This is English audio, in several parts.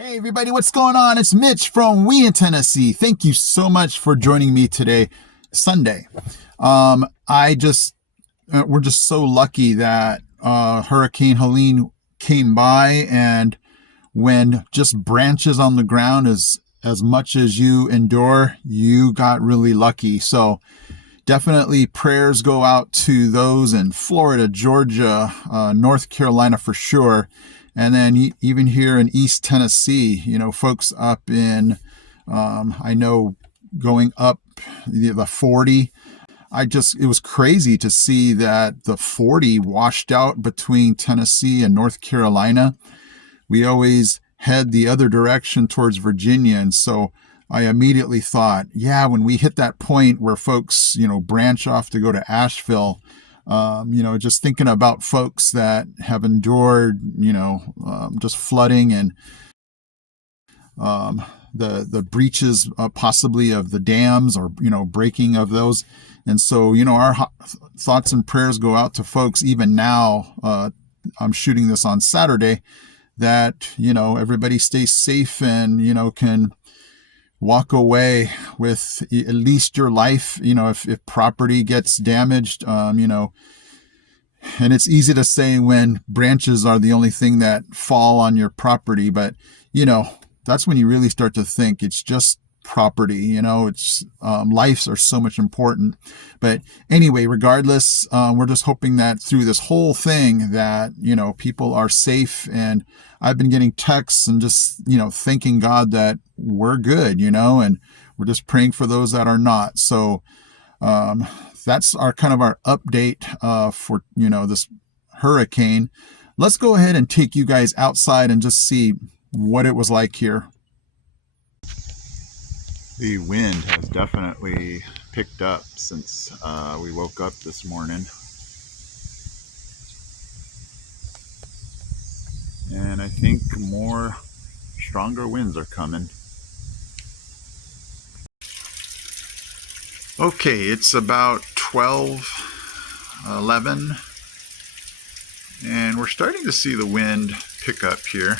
Hey everybody, what's going on? It's Mitch from We in Tennessee. Thank you so much for joining me today, Sunday. I just We're just so lucky that Hurricane Helene came by, and when just branches on the ground is as much as you endure, you got really lucky. So definitely prayers go out to those in Florida, Georgia, North Carolina for sure. And then even here in East Tennessee, folks up in, I know going up the 40. It was crazy to see that the 40 washed out between Tennessee and North Carolina. We always head the other direction towards Virginia. And so I immediately thought, yeah, when we hit that point where folks, branch off to go to Asheville, just thinking about folks that have endured, just flooding and the breaches possibly of the dams, or breaking of those. And so our thoughts and prayers go out to folks even now. I'm shooting this on Saturday, that everybody stays safe and can walk away with at least your life. If property gets damaged, and it's easy to say when branches are the only thing that fall on your property, but that's when you really start to think it's just property. It's lives are so much important. But anyway, regardless, we're just hoping that through this whole thing that people are safe. And I've been getting texts and just thanking God that we're good, and we're just praying for those that are not. So that's our kind of our update for this hurricane. Let's go ahead and take you guys outside and just see what it was like here. The wind has definitely picked up since we woke up this morning. And I think more stronger winds are coming. Okay, it's about 12:11, and we're starting to see the wind pick up here.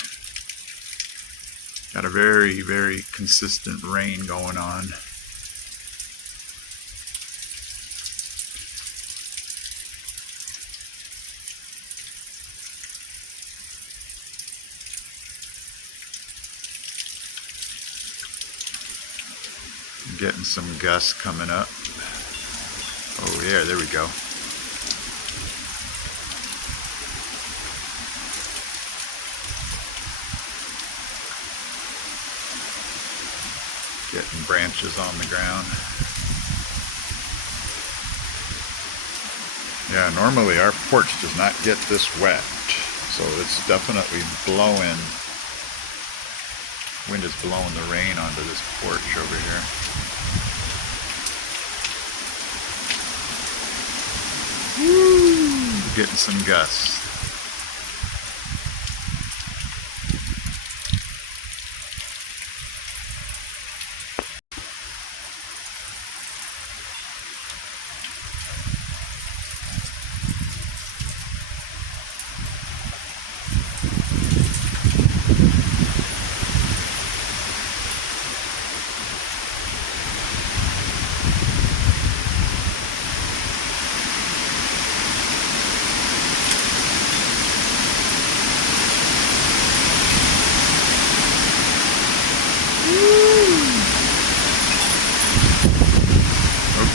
Got a very, very consistent rain going on. Getting some gusts coming up. Oh yeah, there we go. Getting branches on the ground. Yeah, normally our porch does not get this wet, so it's definitely blowing. Wind is blowing the rain onto this porch over here. Woo! Getting some gusts.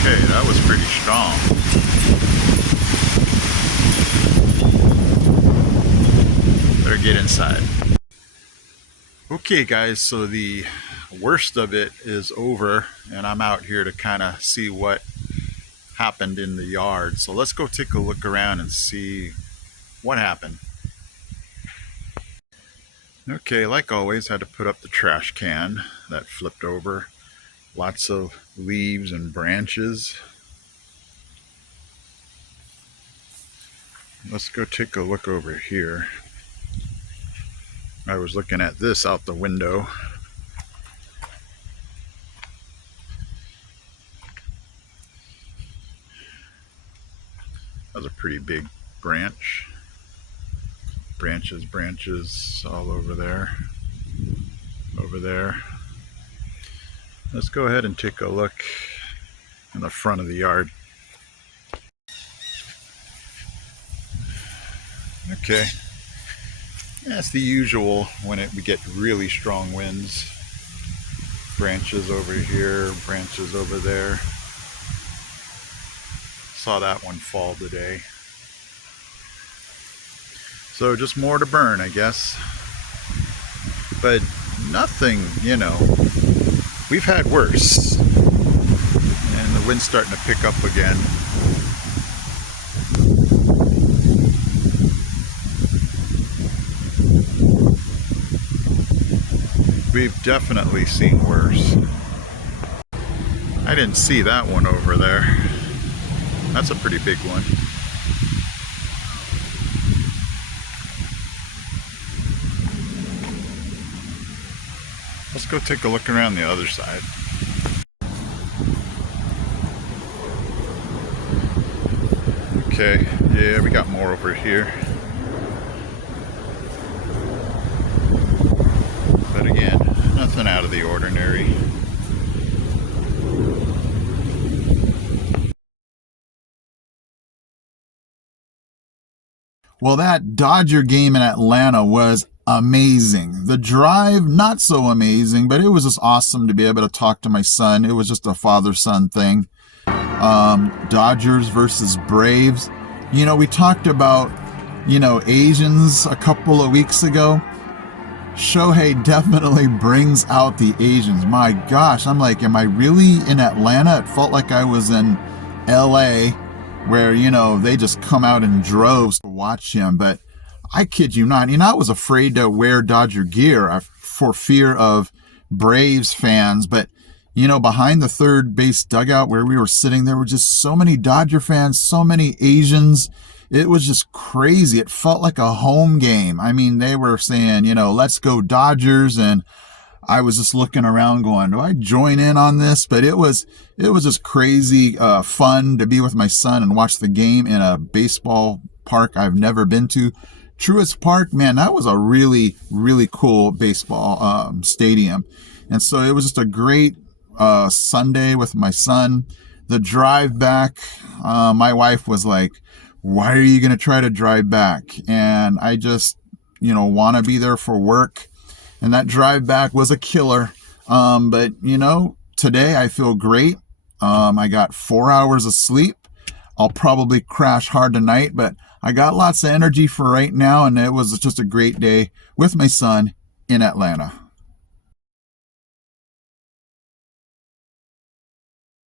Okay, that was pretty strong. Better get inside. Okay guys, so the worst of it is over, and I'm out here to kind of see what happened in the yard. So let's go take a look around and see what happened. Okay, like always, had to put up the trash can that flipped over. Lots of leaves and branches. Let's go take a look over here. I was looking at this out the window. That was a pretty big branch. Branches all over there. over there. Let's go ahead and take a look in the front of the yard. Okay, that's the usual when we get really strong winds. Branches over here, branches over there. Saw that one fall today. So just more to burn, I guess. But nothing, you know, we've had worse. And the wind's starting to pick up again. We've definitely seen worse. I didn't see that one over there. That's a pretty big one. Let's go take a look around the other side. Okay, yeah, we got more over here. But again, nothing out of the ordinary. Well, that Dodger game in Atlanta was amazing. The drive, not so amazing, but it was just awesome to be able to talk to my son. It was just a father-son thing. Dodgers versus Braves. You know, we talked about, you know, Asians a couple of weeks ago. Shohei definitely brings out the Asians. My gosh, I'm like, am I really in Atlanta? It felt like I was in LA, where, you know, they just come out in droves to watch him. But I kid you not, you know, I was afraid to wear Dodger gear for fear of Braves fans. But, you know, behind the third base dugout where we were sitting, there were just so many Dodger fans, so many Asians. It was just crazy. It felt like a home game. I mean, they were saying, you know, let's go Dodgers. And I was just looking around going, do I join in on this? But it was just crazy fun to be with my son and watch the game in a baseball park I've never been to. Truist Park, man, that was a really, really cool baseball stadium. And so it was just a great Sunday with my son. The drive back, my wife was like, why are you going to try to drive back? And I just, you know, want to be there for work. And that drive back was a killer. But, you know, today I feel great. I got 4 hours of sleep. I'll probably crash hard tonight, but I got lots of energy for right now. And it was just a great day with my son in Atlanta.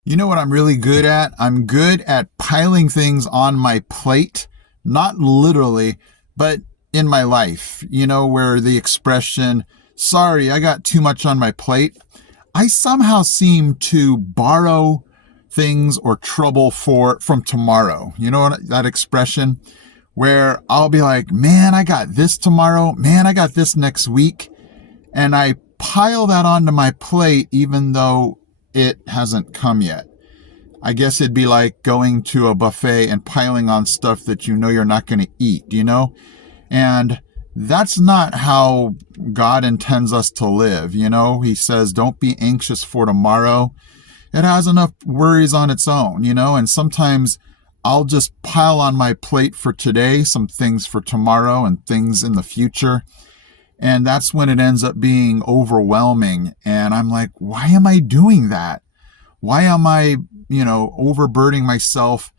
You know what I'm really good at? I'm good at piling things on my plate, not literally, but in my life. You know, where the expression, sorry, I got too much on my plate. I somehow seem to borrow things or trouble from tomorrow. You know what, that expression where I'll be like, man, I got this tomorrow. Man, I got this next week. And I pile that onto my plate even though it hasn't come yet. I guess it'd be like going to a buffet and piling on stuff that you know you're not going to eat, you know? And that's not how God intends us to live, you know? He says, don't be anxious for tomorrow. It has enough worries on its own, you know? And sometimes I'll just pile on my plate for today, some things for tomorrow and things in the future. And that's when it ends up being overwhelming. And I'm like, why am I doing that? Why am I, you know, overburdening myself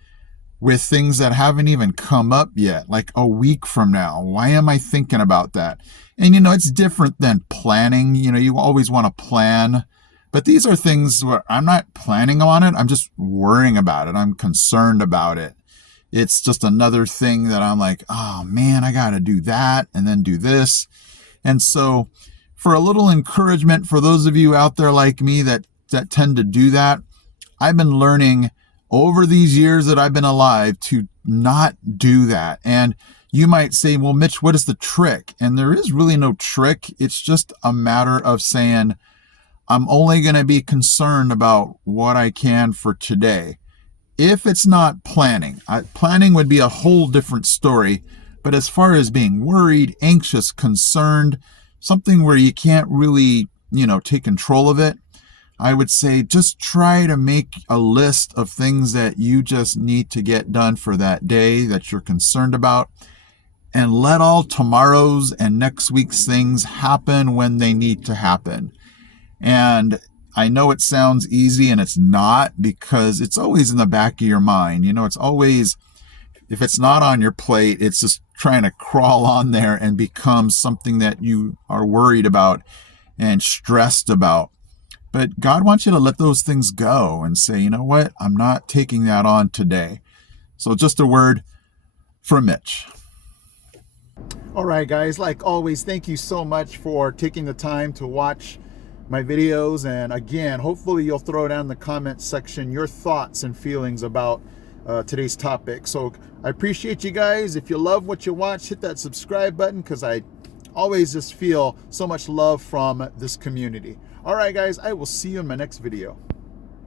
with things that haven't even come up yet, like a week from now? Why am I thinking about that? And, you know, it's different than planning. You know, you always want to plan. But these are things where I'm not planning on it. I'm just worrying about it. I'm concerned about it. It's just another thing that I'm like, oh, man, I got to do that and then do this. And so for a little encouragement for those of you out there like me that tend to do that, I've been learning over these years that I've been alive to not do that. And you might say, well, Mitch, what is the trick? And there is really no trick. It's just a matter of saying, I'm only going to be concerned about what I can for today. If it's not planning, planning would be a whole different story. But as far as being worried, anxious, concerned, something where you can't really, take control of it. I would say just try to make a list of things that you just need to get done for that day that you're concerned about, and let all tomorrow's and next week's things happen when they need to happen. And I know it sounds easy, and it's not, because it's always in the back of your mind. It's always, if it's not on your plate, it's just trying to crawl on there and become something that you are worried about and stressed about. But God wants you to let those things go and say, you know what? I'm not taking that on today. So just a word from Mitch. All right, guys, like always, thank you so much for taking the time to watch my videos. And again, hopefully you'll throw down in the comment section your thoughts and feelings about today's topic. So I appreciate you guys. If you love what you watch, hit that subscribe button, because I always just feel so much love from this community. All right, guys, I will see you in my next video.